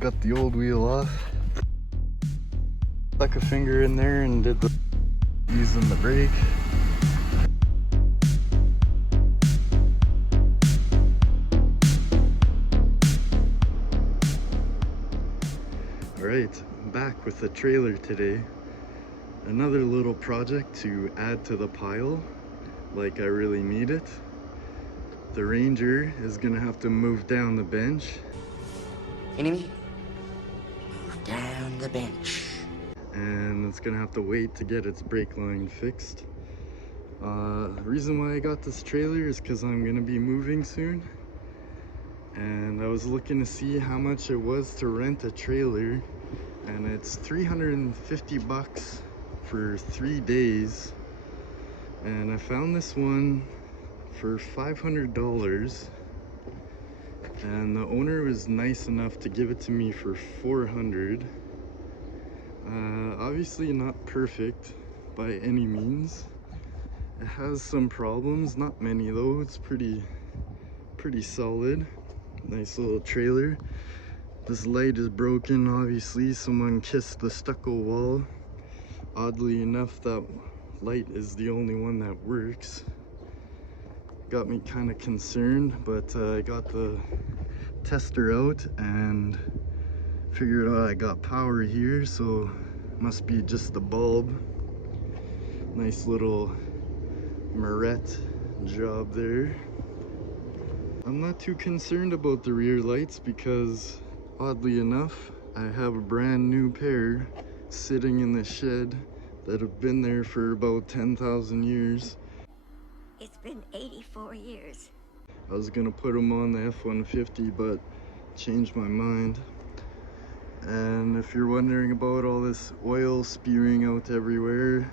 got the old wheel off. Stuck a finger in there and did the using the brake. Alright, I'm back with the trailer today. Another little project to add to the pile, like I really need it. The Ranger is gonna have to move down the bench. Enemy, move down the bench. And it's gonna have to wait to get its brake line fixed. The reason why I got this trailer is because I'm gonna be moving soon. And I was looking to see how much it was to rent a trailer. And it's 350 bucks for 3 days. And I found this one for $500. And the owner was nice enough to give it to me for $400. Obviously not perfect by any means. It has some problems, not many though. It's pretty solid. Nice little trailer. This light is broken, obviously. Someone kissed the stucco wall. Oddly enough, that light is the only one that works. Got me kind of concerned, but I got the tester out and figured out I got power here, so must be just the bulb. Nice little Moret job there. I'm not too concerned about the rear lights because oddly enough I have a brand new pair sitting in the shed that have been there for about 10,000 years. It's been 84 years. I was gonna put them on the F-150 but changed my mind. And if you're wondering about all this oil spewing out everywhere,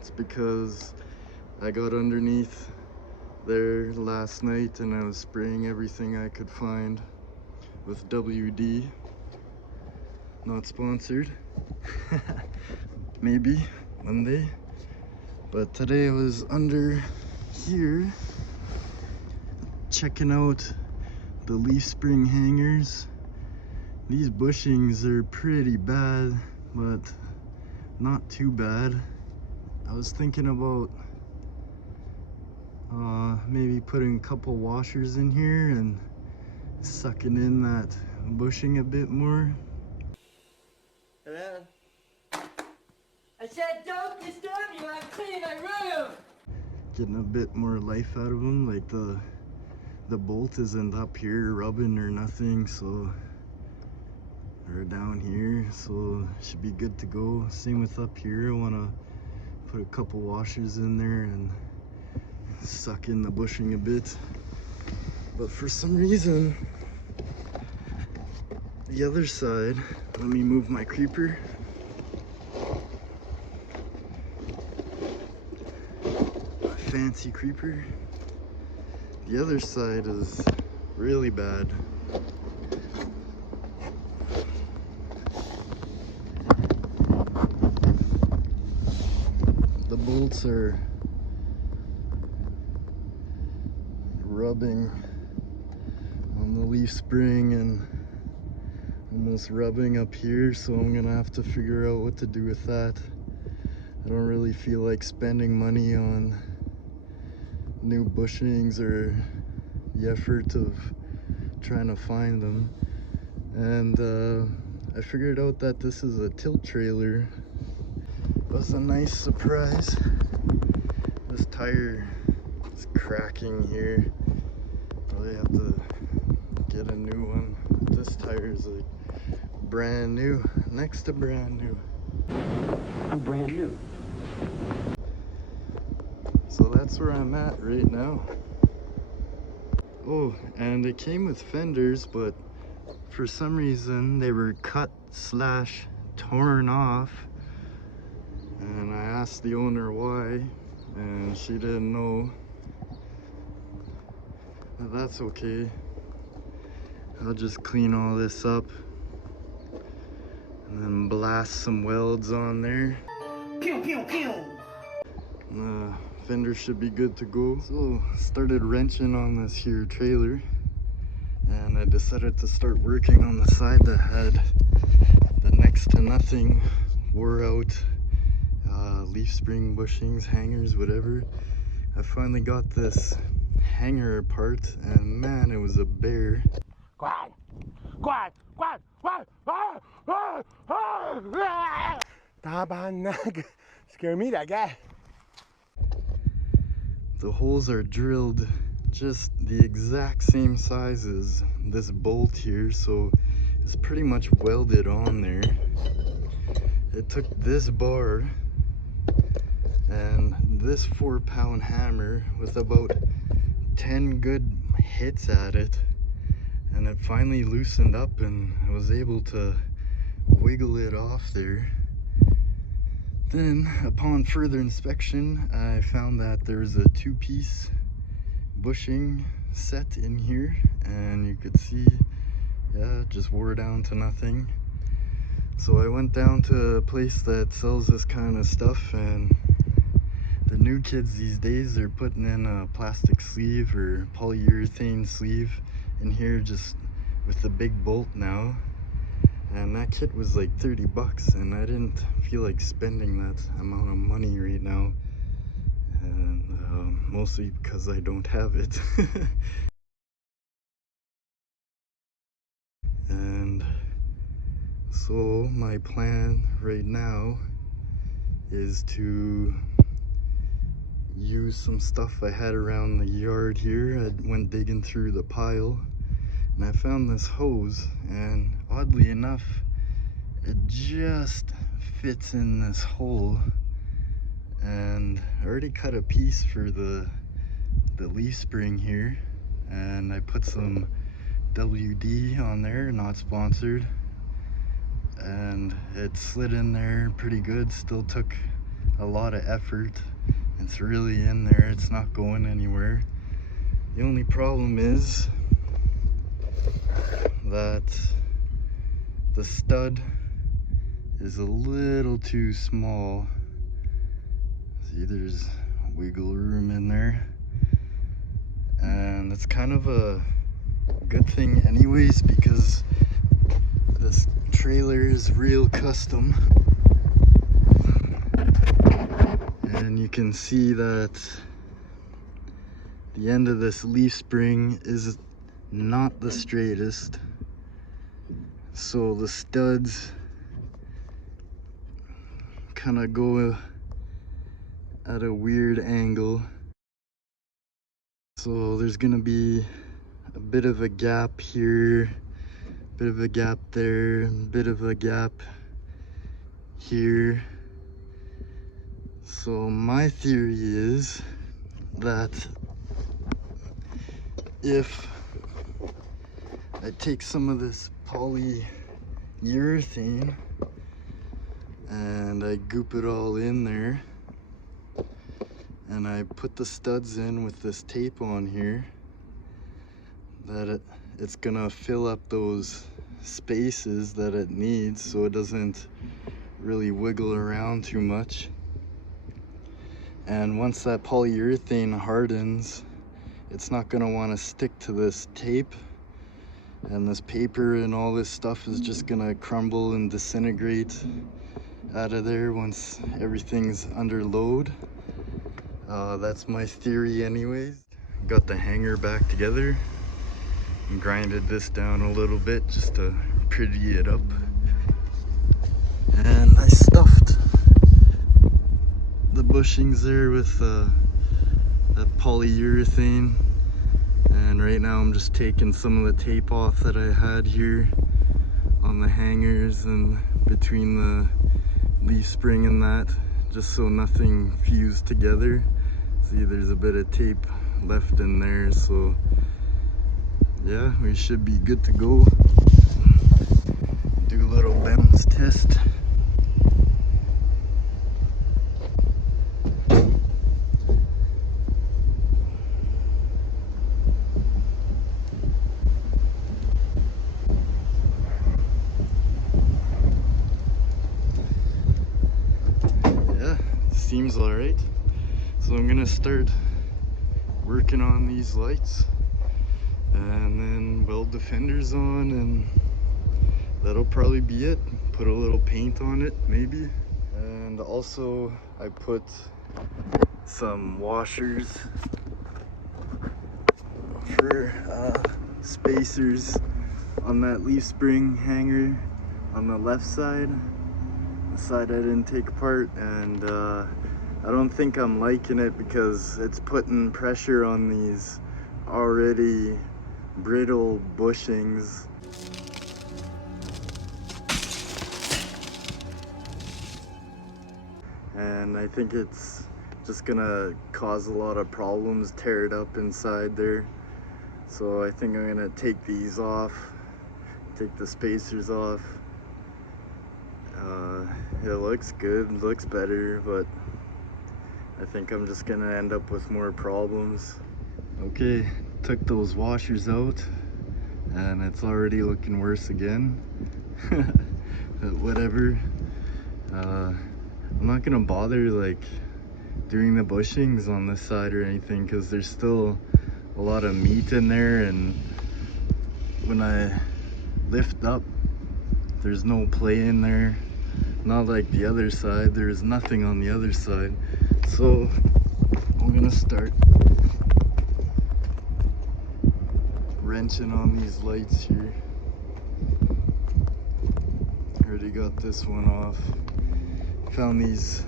it's because I got underneath there last night and I was spraying everything I could find with WD. Not sponsored. Maybe one day. But today I was under here checking out the leaf spring hangers. These bushings are pretty bad, but not too bad. I was thinking about maybe putting a couple washers in here and sucking in that bushing a bit more. Hello? I said don't disturb you, I'm cleaning my room! Getting a bit more life out of them, like the bolt isn't up here rubbing or nothing, so they're down here, so should be good to go. Same with up here. I want to put a couple washers in there and suck in the bushing a bit, but for some reason the other side, let me move my creeper. My fancy creeper. The other side is really bad. The bolts are rubbing on the leaf spring and almost rubbing up here, so I'm gonna have to figure out what to do with that. I don't really feel like spending money on new bushings or the effort of trying to find them. And I figured out that this is a tilt trailer. It was a nice surprise. This tire is cracking here. Probably have to get a new one. This tire is like brand new, next to brand new. I'm brand new. So that's where I'm at right now. Oh, and it came with fenders, but for some reason they were cut / torn off. And I asked the owner why, and she didn't know. But that's okay. I'll just clean all this up and then blast some welds on there. Pew pew pew! The fender should be good to go. So started wrenching on this here trailer, and I decided to start working on the side that had the next to nothing wore out leaf spring bushings, hangers, whatever. I finally got this hanger apart, and man, it was a bear. Quiet! Quiet! Quiet! Quiet! Scare me, that guy. The holes are drilled just the exact same size as this bolt here, so it's pretty much welded on there. It took this bar and this 4-pound hammer with about 10 good hits at it, and it finally loosened up, and I was able to wiggle it off there. Then, upon further inspection, I found that there's a 2-piece bushing set in here, and you could see, yeah, it just wore down to nothing. So I went down to a place that sells this kind of stuff, and the new kids these days, they're putting in a plastic sleeve or polyurethane sleeve in here just with the big bolt now. And that kit was like 30 bucks, and I didn't feel like spending that amount of money right now. And mostly because I don't have it. And so my plan right now is to use some stuff I had around the yard here. I went digging through the pile, and I found this hose, and oddly enough, it just fits in this hole. And I already cut a piece for the leaf spring here, and I put some WD on there, not sponsored, and it slid in there pretty good. Still took a lot of effort. It's really in there, it's not going anywhere. The only problem is that the stud is a little too small. See, there's wiggle room in there, and it's kind of a good thing anyways, because this trailer is real custom. And you can see that the end of this leaf spring is not the straightest, so the studs kind of go at a weird angle. So there's gonna be a bit of a gap here, a bit of a gap there, a bit of a gap here. So my theory is that if I take some of this polyurethane and I goop it all in there, and I put the studs in with this tape on here, that it's gonna fill up those spaces that it needs, so it doesn't really wiggle around too much. And once that polyurethane hardens, it's not gonna wanna stick to this tape, and this paper and all this stuff is just gonna crumble and disintegrate out of there once everything's under load. That's my theory anyways. Got the hanger back together and grinded this down a little bit just to pretty it up. And I stuffed the bushings there with that polyurethane, and right now I'm just taking some of the tape off that I had here on the hangers and between the leaf spring and that, just so nothing fused together. See, there's a bit of tape left in there, so yeah, we should be good to go. Do a little bounce test. Seems all right. So I'm gonna start working on these lights. and then weld the fenders on, and that'll probably be it. Put a little paint on it maybe. And also I put some washers for spacers on that leaf spring hanger on the left side, the side I didn't take apart, and I don't think I'm liking it because it's putting pressure on these already brittle bushings. And I think it's just gonna cause a lot of problems, tear it up inside there. So I think I'm gonna take these off, take the spacers off. It looks good, looks better, but I think I'm just gonna end up with more problems. Okay, took those washers out and it's already looking worse again. But whatever. I'm not gonna bother like doing the bushings on this side or anything because there's still a lot of meat in there, and when I lift up there's no play in there, not like the other side. There's nothing on the other side. So I'm gonna start wrenching on these lights here. Already got this one off. Found these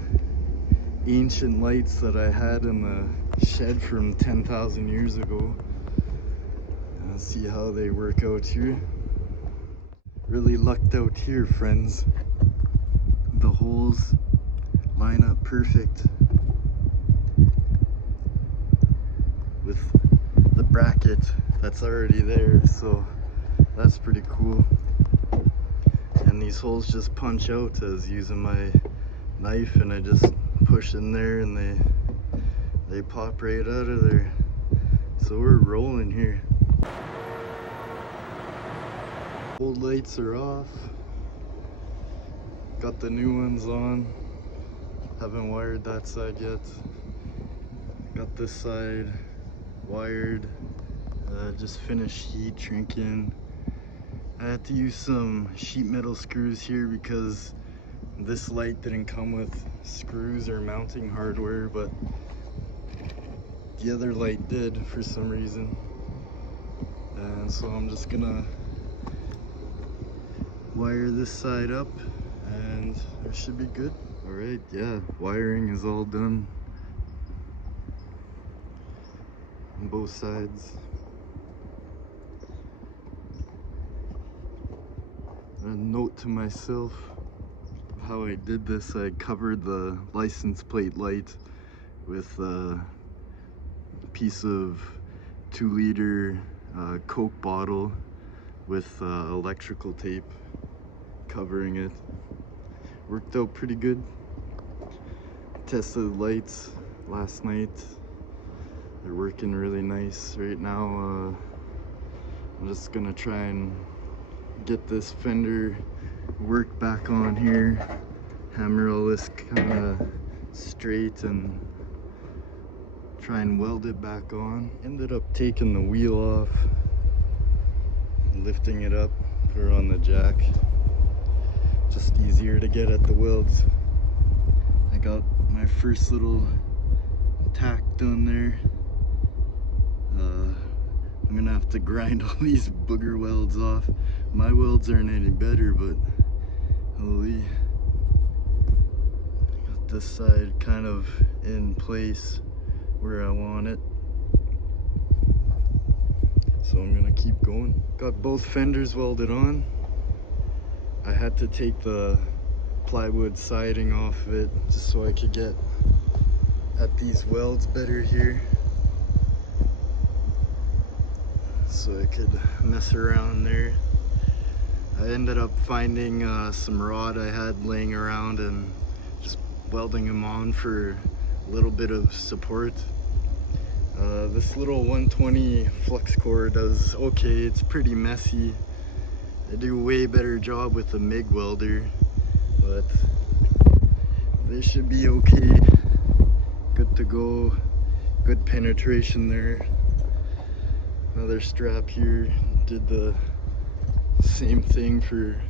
ancient lights that I had in the shed from 10,000 years ago. Let's see how they work out here. Really lucked out here, friends. The holes line up perfect with the bracket that's already there, so that's pretty cool. And these holes just punch out as using my knife, and I just push in there and they pop right out of there. So we're rolling here. Old lights are off. Got the new ones on. Haven't wired that side yet. Got this side wired. Just finished heat shrinking. I had to use some sheet metal screws here because this light didn't come with screws or mounting hardware, but the other light did for some reason. And so I'm just gonna wire this side up and it should be good. All right, yeah, wiring is all done on both sides. A note to myself, how I did this: I covered the license plate light with a piece of 2-liter Coke bottle with electrical tape covering it. Worked out pretty good. Tested the lights last night. They're working really nice right now. I'm just gonna try and get this fender work back on here, hammer all this kind of straight and try and weld it back on. Ended up taking the wheel off, lifting it up, put her on the jack. Just easier to get at the welds. I got my first little tack done there. I'm gonna have to grind all these booger welds off. My welds aren't any better, but holy. Got this side kind of in place where I want it. So I'm gonna keep going. Got both fenders welded on. I had to take the plywood siding off of it just so I could get at these welds better here, so I could mess around there. I ended up finding some rod I had laying around and just welding them on for a little bit of support. This little 120 flux core does okay. It's pretty messy. I do a way better job with the MIG welder, but they should be okay. Good to go. Good penetration there. Another strap here, did the same thing for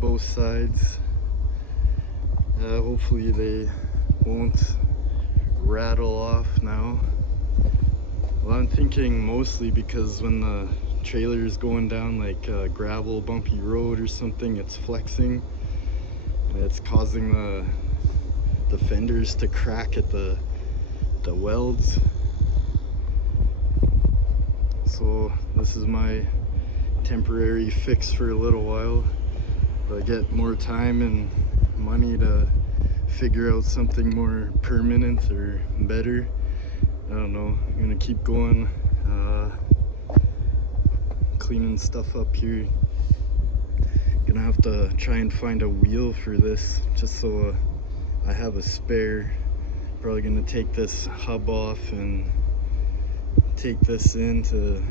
both sides. Hopefully they won't rattle off now. Well, I'm thinking mostly because when the trailer is going down like a gravel bumpy road or something, it's flexing and it's causing the fenders to crack at the welds. So this is my temporary fix for a little while. If I get more time and money to figure out something more permanent or better, I don't know, I'm gonna keep going, cleaning stuff up here. Gonna have to try and find a wheel for this just so I have a spare. Probably gonna take this hub off and take this in to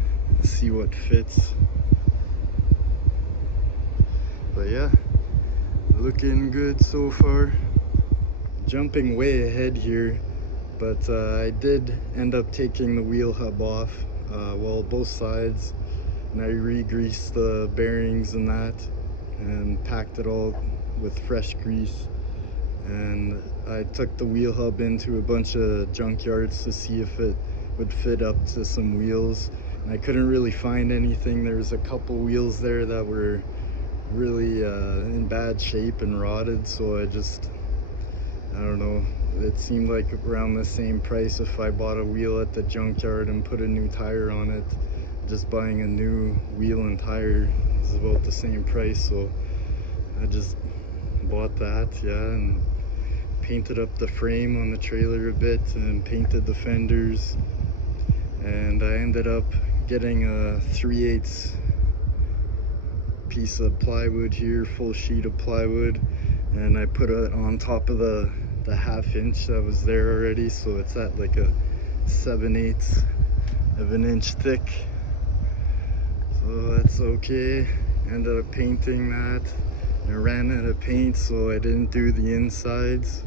see what fits. But yeah, looking good so far. Jumping way ahead here, but I did end up taking the wheel hub off, well, both sides, and I re-greased the bearings and that and packed it all with fresh grease. And I took the wheel hub into a bunch of junkyards to see if it would fit up to some wheels, and I couldn't really find anything. There was a couple wheels there that were really in bad shape and rotted, so I don't know, it seemed like around the same price if I bought a wheel at the junkyard and put a new tire on it. Just buying a new wheel and tire is about the same price, so I just bought that, yeah, and painted up the frame on the trailer a bit and painted the fenders. And I ended up getting a 3/8 piece of plywood here, full sheet of plywood, and I put it on top of the 1/2 inch that was there already, so it's at like a 7/8 of an inch thick, so that's okay. Ended up painting that. I ran out of paint, so I didn't do the insides,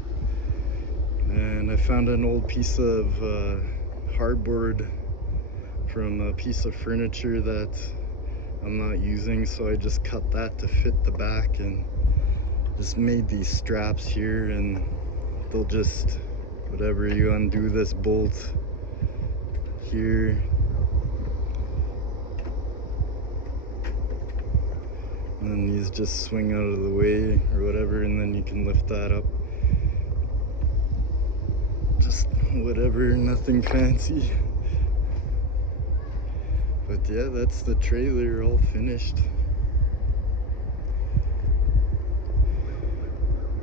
and I found an old piece of hardboard from a piece of furniture that I'm not using, so I just cut that to fit the back and just made these straps here, and they'll just, whatever, you undo this bolt here and then these just swing out of the way or whatever, and then you can lift that up. Just whatever, nothing fancy. But yeah, that's the trailer all finished.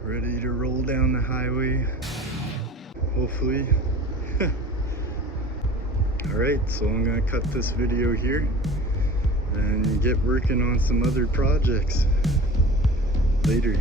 Ready to roll down the highway, hopefully. Alright, so I'm gonna cut this video here and get working on some other projects later.